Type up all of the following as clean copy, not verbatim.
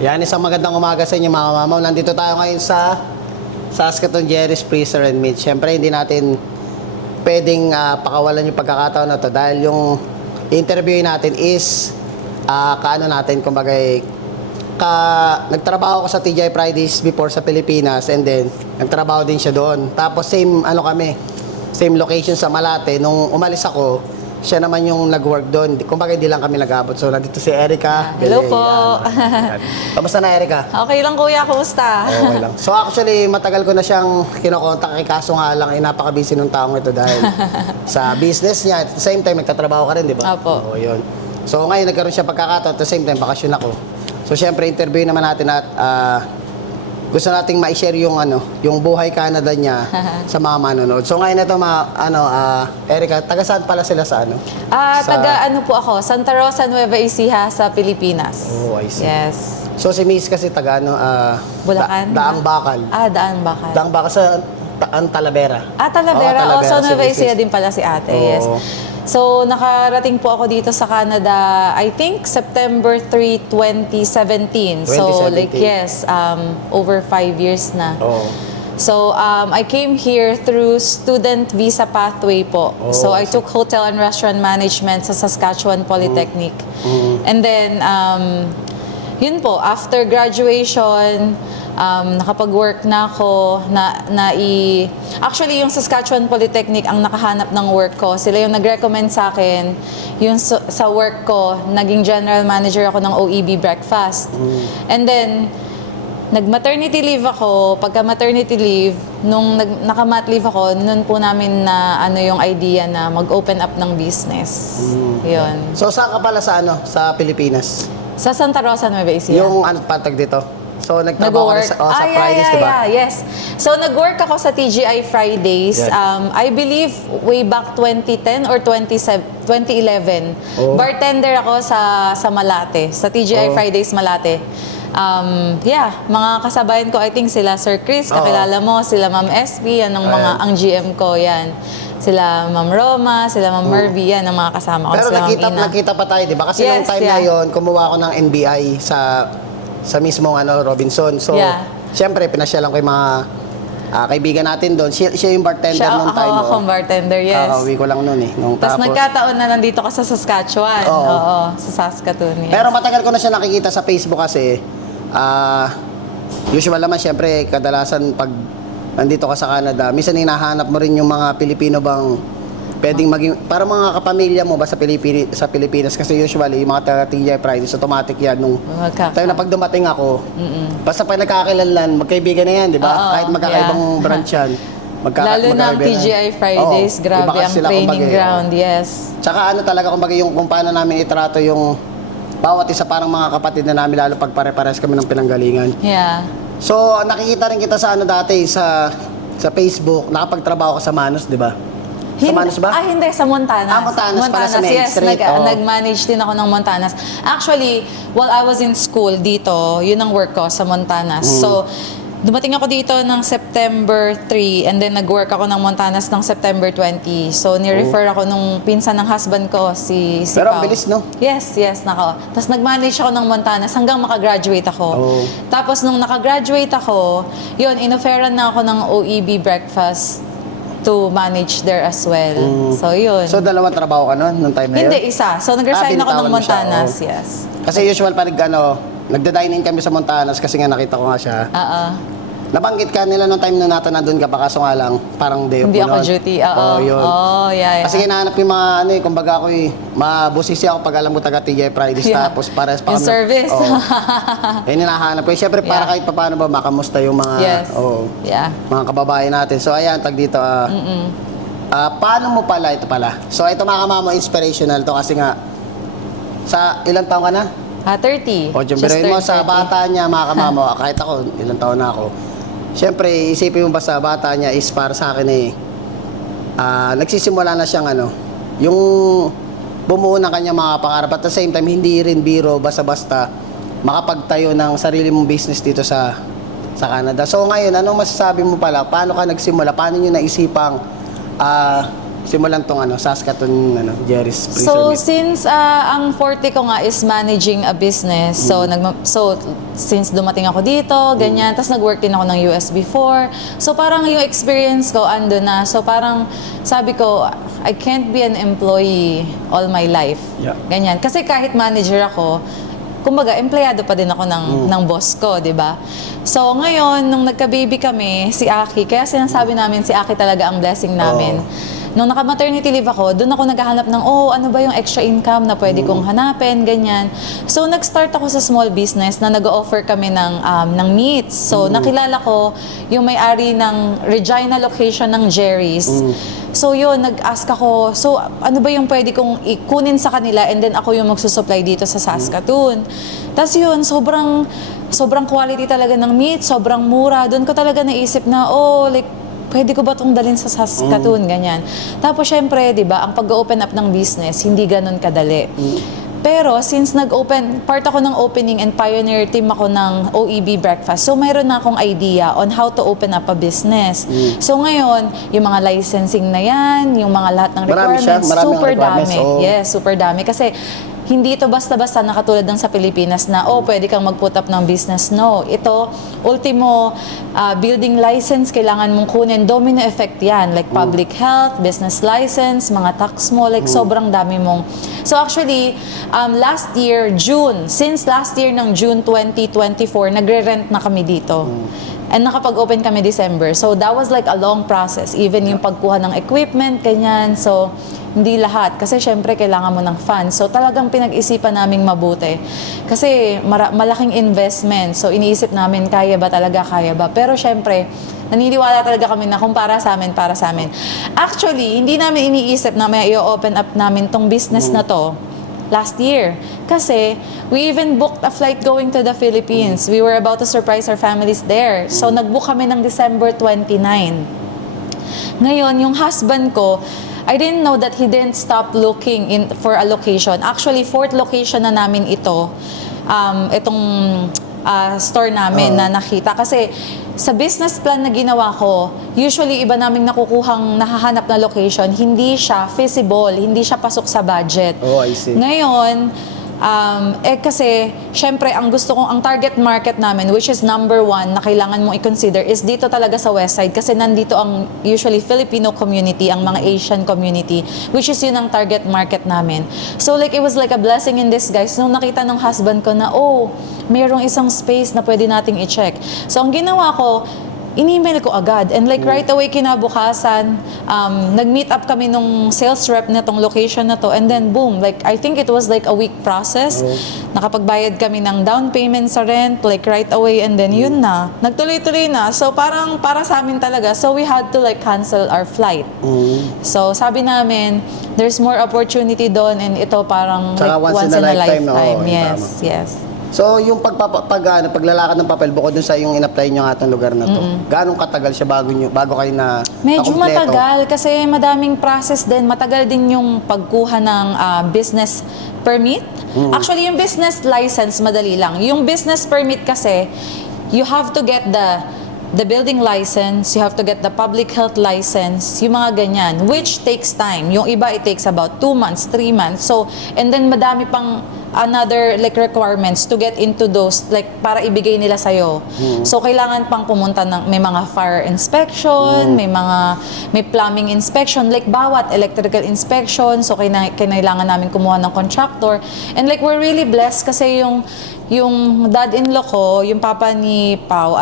Yan, isang magandang umaga sa inyo mga mamaw. Nandito tayo ngayon sa Saskatoon Jerry's Freezer and Meat. Siyempre, hindi natin pwedeng pakawalan yung pagkakataon na to dahil yung interview natin is kaano natin, kumbaga nagtrabaho ko sa TGI Fridays before sa Pilipinas and then nagtrabaho din siya doon. Tapos same location sa Malate. Nung umalis ako, siya naman yung nag-work doon. Kumbaga hindi lang kami nag-abot. So nandito si Erica. Hello po. Kamusta na, Erica? Okay lang kuya, kumusta? Okay lang. So actually, matagal ko na siyang kinokontak, kaso nga lang, napaka-busy nung taong ito dahil sa business niya. At the same time, nagtatrabaho ka rin, di ba? Opo. Oo, yun. So ngayon, nagkaroon siya pagkakataon. At the same time, bakasyon ako. So syempre, interview naman natin at gusto nating ma-share yung buhay Canada niya sa mga manonood. So ngayon ito, Erica, taga saan pala sila sa ano? Taga po ako, Santa Rosa, Nueva Ecija sa Pilipinas. Oh, I see. Yes. So si Miss kasi taga Bulacan? Daang Bakal. Daang Bakal. Daang Bakal sa Talavera. Talavera. Oo, So Nueva si Ecija Miss. din pala si ate, Oo. yes. So nakarating po ako dito sa Canada, I think September 3, 2017. So like 2017. yes, over 5 years na. Oo. So, I came here through student visa pathway po. Oh, so, I took hotel and restaurant management sa Saskatchewan Polytechnic. And then, yun po, after graduation, nakapag-work na ako, actually, yung Saskatchewan Polytechnic ang nakahanap ng work ko. Sila yung nag-recommend sa akin. Yung sa work ko, naging general manager ako ng OEB Breakfast. And then, nag-maternity leave ako. Pagka maternity leave, nung naka-mat leave ako, nun po namin na yung idea na mag-open up ng business. Yun. So saan ka pala sa Pilipinas? Sa Santa Rosa, Nueva Ecija. Yung patag dito. So nagtrabaho ka Nag-work. sa Fridays, di ba? Yes. So, nag-work ako sa TGI Fridays. Yeah. I believe way back 2010 or 2011. Oh. Bartender ako sa Malate, sa TGI Oh. Fridays Malate. Mga kasabayan ko, I think sila Sir Chris, kakilala mo, sila Ma'am SB, yan ang GM ko, yan. Sila Ma'am Roma, sila Ma'am Mervy, yan ang mga kasama ko. Pero sila Ma'am Ina. nakita pa tayo, di ba? Kasi Yes, nung time na yon, kumuha ako ng NBI sa mismong Robinson. So, syempre, pinasyalan ko yung mga kaibigan natin doon. Siya yung bartender nung time. Ako akong bartender, yes. Kakauwi ko lang noon eh. Tapos nagkataon na nandito ka sa Saskatchewan. Oo, sa Saskatoon. Yes. Pero matagal ko na siya nakikita sa Facebook kasi usual naman syempre kadalasan pag nandito ka sa Canada, minsan hinahanap mo rin yung mga Pilipino bang pwedeng maging para mga kapamilya mo ba sa Pilipinas kasi usually yung mga TGI Fridays automatic yan nung tayo na pag dumating ako. Basta pag nagkakakilanlan, magkaibigan na yan, di ba? Kahit magkakaibang branch yan. Lalo na ang TGI Fridays, grabe ang training ground, yes. Tsaka talaga kumbaga yung kung paano namin itrato yung bawat isa parang mga kapatid na namin lalo pag pare-pares kami ng pinanggalingan. Yeah. So, nakikita rin kita sa dati sa Facebook, nakapagtrabaho ka sa Manos, di ba? Sa Manos ba? Hindi, sa Montanas. Montanas para sa Main yes. Street. Nag-manage din ako ng Montanas. Actually, while I was in school dito, yun ang work ko sa Montanas. So, dumating ako dito ng September 3 and then nag-work ako ng Montanas ng September 20. So, ni-refer ako nung pinsan ng husband ko, si Pero Pao. ang bilis, no? Yes, nako. Tapos nag-manage ako ng Montanas hanggang makagraduate ako. Tapos nung nakagraduate ako, yun, inofferan na ako ng OEB Breakfast to manage there as well. So, yun. So, dalawang trabaho ka noon, nung time na yun? Hindi, isa. So, nag-resign ako binitawan ng mo siya, Montanas, yes. Kasi usual pa nagda-dine-in kami sa Montanas kasi nga nakita ko nga siya. Nabanggit ka nila nung time na nandun ka pa, kaso nga lang, parang day off Hindi mo ako nun. duty. Yun. Yeah. Kasi hinahanap yung mga kumbaga ako mabusisi ako pag alam mo taga TGI Fridays, tapos pares pa yung service. Hinahanap ko. Siyempre, para kahit paano ba makamusta yung mga, mga kababayan natin. So, ayan, tag dito, paano mo pala, ito pala. So, ito mga kamamo, inspirational to kasi nga, sa ilang taon ka na? 30. O, biruin mo sa bata niya, mga kamamo, kahit ako, ilang taon na ako. Siyempre, isipin mo ba sa bata niya is para sa akin nagsisimula na siyang yung bumuo ng kanyang mga pangarap. At the same time, hindi rin biro, basta-basta makapagtayo ng sarili mong business dito sa Canada. So ngayon, anong masasabi mo pala? Paano ka nagsimula? Paano nyo naisipang simulan tong Saskatoon Jerry's Freezer So, Meat? since ang forte ko nga is managing a business, so since dumating ako dito, ganyan, tapos nag-work din ako ng US before, so parang yung experience ko ando na, so parang sabi ko, I can't be an employee all my life. Yeah. Ganyan. Kasi kahit manager ako, kumbaga, empleyado pa din ako ng boss ko, di ba? So, ngayon, nung nagka-baby kami, si Aki, kaya sinasabi namin si Aki talaga ang blessing namin. Nung naka-maternity leave ako, doon ako naghahanap ng, ano ba yung extra income na pwede kong hanapin, ganyan. So, nag-start ako sa small business na nag-offer kami ng meats. So, nakilala ko yung may-ari ng Regina location ng Jerry's. So yun, nag-ask ako, so ano ba yung pwede kong ikunin sa kanila and then ako yung magsusupply dito sa Saskatoon. Tapos yun, sobrang quality talaga ng meat, sobrang mura. Doon ko talaga naisip na, like, pwede ko ba itong dalhin sa Saskatoon, ganyan. Tapos syempre, di ba, ang pag-open up ng business, hindi ganun kadali. Pero since part ako ng opening and pioneer team ako ng OEB Breakfast, so mayroon na akong idea on how to open up a business. So ngayon, yung mga licensing na yan, yung mga lahat ng requirements, super dami. Yes, super dami. Kasi hindi ito basta-basta na katulad ng sa Pilipinas na, pwede kang mag-put up ng business. No. Ito, ultimo, building license, kailangan mong kunin. Domino effect yan. Like public health, business license, mga tax mo, like sobrang dami mong. So actually, last year, since last year ng June 2024, nagre-rent na kami dito. And nakapag-open kami December. So that was like a long process. Even yung pagkuha ng equipment, ganyan. So, hindi lahat. Kasi syempre, kailangan mo ng funds. So talagang pinag-isipan naming mabuti. Kasi malaking investment. So iniisip namin, kaya ba talaga, kaya ba? Pero syempre, naniniwala talaga kami na kung para sa amin, para sa amin. Actually, hindi namin iniisip na may i-open up namin tong business na to last year. Kasi we even booked a flight going to the Philippines. We were about to surprise our families there. So nag-book kami ng December 29. Ngayon, yung husband ko, I didn't know that he didn't stop looking for a location. Actually, 4th location na namin ito. Itong store namin na nakita. Kasi sa business plan na ginawa ko, usually iba naming nahahanap na location, hindi siya feasible, hindi siya pasok sa budget. I see. Ngayon, kasi, syempre, ang target market namin, which is number 1 na kailangan mong i-consider, is dito talaga sa West Side kasi nandito ang usually Filipino community, ang mga Asian community, which is yun ang target market namin. So, like, it was like a blessing in disguise nung nakita ng husband ko na, mayroong isang space na pwede nating i-check. So, ang ginawa ko, in-email ko agad. And like right away kinabukasan, nag-meet up kami nung sales rep na tong location na to. And then boom, like I think it was like a week process. Nakapagbayad kami ng down payment sa rent, like right away. And then yun na, nagtuloy-tuloy na. So parang para sa amin talaga. So we had to like cancel our flight. So sabi namin, there's more opportunity doon. And ito parang Saka like once in a lifetime. Yes, tama. yes. So, yung paglalakad ng papel, bukod dun sa yung in-apply nyo nga itong lugar na to, gaano katagal siya bago kayo na Medyo nakumpleto? matagal kasi madaming process din. Matagal din yung pagkuha ng business permit. Actually, yung business license, madali lang. Yung business permit kasi, you have to get the building license, you have to get the public health license, yung mga ganyan, which takes time. Yung iba, it takes about 2 months, 3 months. So, and then madami pang another like requirements to get into those like para ibigay nila sa So kailangan pang pumunta may mga fire inspection, may plumbing inspection, like bawat electrical inspection. So kailangan namin kumuha ng contractor. And like we're really blessed kasi yung dad-in-law ko, yung papa ni Pao,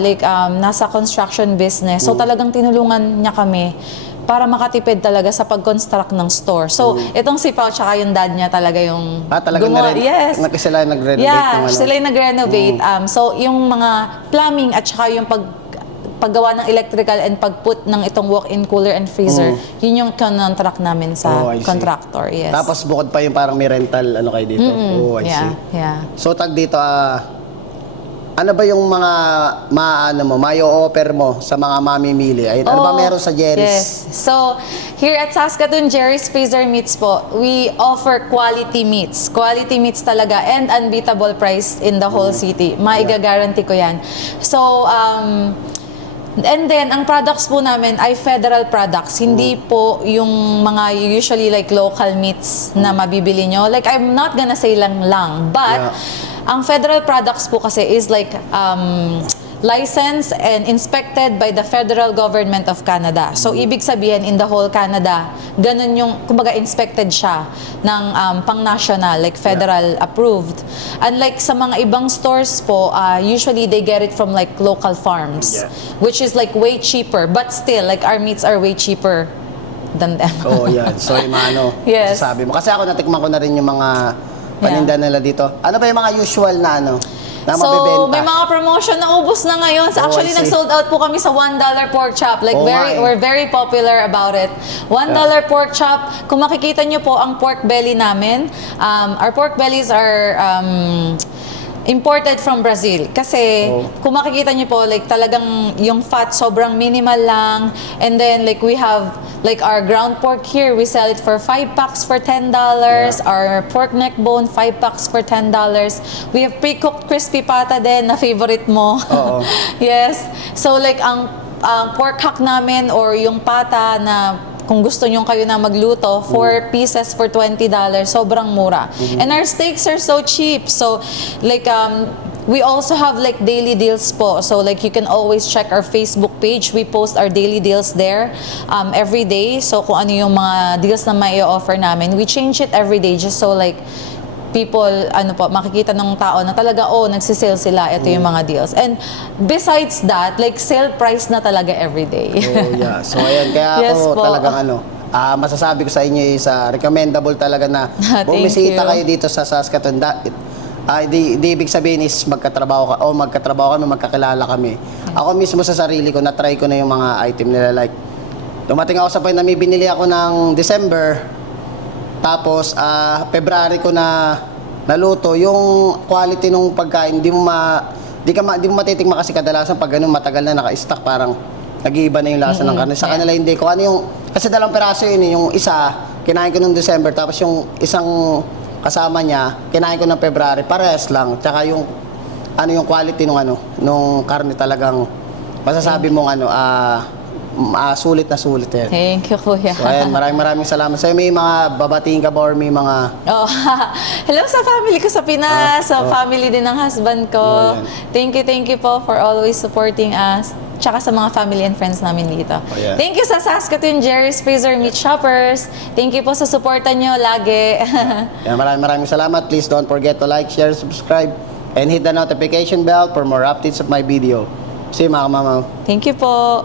like nasa construction business. So talagang tinulungan niya kami para makatipid talaga sa pag-construct ng store. So, itong si Pao tsaka yung dad niya talaga yung talagang yes. Sila yung nag-renovate Yeah, sila yung nag-renovate. So, yung mga plumbing at tsaka yung paggawa ng electrical and pag-put ng itong walk-in cooler and freezer, yun yung contract namin sa contractor. Yes. Tapos bukod pa yung parang may rental kayo dito. I see. Yeah. So, tag dito, ano ba yung mga may-o-offer mo sa mga mamimili? Ano ba meron sa Jerry's? Yes. So, here at Saskatoon Jerry's Freezer Meats po, we offer quality meats. Quality meats talaga and unbeatable price in the whole city. Maigagaranti ko yan. So, And then, ang products po namin ay federal products. Hindi po yung mga usually like local meats na mabibili nyo. Like, I'm not gonna say lang, but ang federal products po kasi is like licensed and inspected by the federal government of Canada. So, ibig sabihin, in the whole Canada, ganun yung, kumbaga, inspected siya ng pang-national, like federal approved. Unlike sa mga ibang stores po, usually they get it from like local farms, which is like way cheaper. But still, like our meats are way cheaper than them. Oo, yan. So, yung mga Yes. masasabi mo. Kasi ako natikman ko na rin yung mga paninda nila dito. Ano ba yung mga usual na na So, mabibenta? may mga promotion na ubos na ngayon. So, Oh, actually, I see. nag-sold out po kami sa $1 pork chop. Like, Oh, my. we're very popular about it. $1 pork chop. Kung makikita nyo po ang pork belly namin, our pork bellies are imported from Brazil. Kasi, kung makikita nyo po, like, talagang yung fat sobrang minimal lang. And then, like, we have, like, our ground pork here, we sell it for 5 packs for $10. Our pork neck bone, 5 packs for $10. We have pre-cooked crispy pata din, na favorite mo. Oo. Yes. So, like, ang pork hack namin or yung pata na kung gusto nyo kayo na magluto, 4 pieces for $20, sobrang mura. And our steaks are so cheap. So, like, we also have like daily deals po. So, like, you can always check our Facebook page. We post our daily deals there every day. So, kung ano yung mga deals na may offer namin, we change it every day just so like, people, makikita ng tao na talaga, nagsisale sila, ito yung mga deals. And besides that, like, sale price na talaga every day. Oh, yeah. So, ayan. Kaya Yes ako po. talagang masasabi ko sa inyo is recommendable talaga na Thank bumisita you. kayo dito sa Saskatoon. Di ibig sabihin is magkatrabaho kami, magkakilala kami. Ako mismo sa sarili ko, na-try ko na yung mga item nila. Like, dumating ako sa point na may binili ako ng December, tapos February ko na naluto. Yung quality ng pagkain, di mo matitikman kasi kadalasan pag ganun matagal na naka-stock, parang nag-iiba na yung lasa ng karne. Sa kanila hindi ko kasi 2 peraso yun yung isa kinain ko nung December, tapos yung isang kasama niya kinain ko ng February, parehas lang. Tsaka yung yung quality nung karne, talagang masasabi mong sulit na sulit yan. Thank you, Kuya. So ayan, maraming salamat. So may mga babatiin ka ba or may mga Hello sa family ko sa Pinas, sa family din ng husband ko. yan. Thank you po for always supporting us. Tsaka sa mga family and friends namin dito. Yeah. Thank you sa Saskatoon Jerry's Freezer Meat Shoppers. Thank you po sa suporta nyo lagi. Yan, maraming salamat. Please don't forget to like, share, subscribe, and hit the notification bell for more updates of my video. See you, mga kamamaw. Thank you po.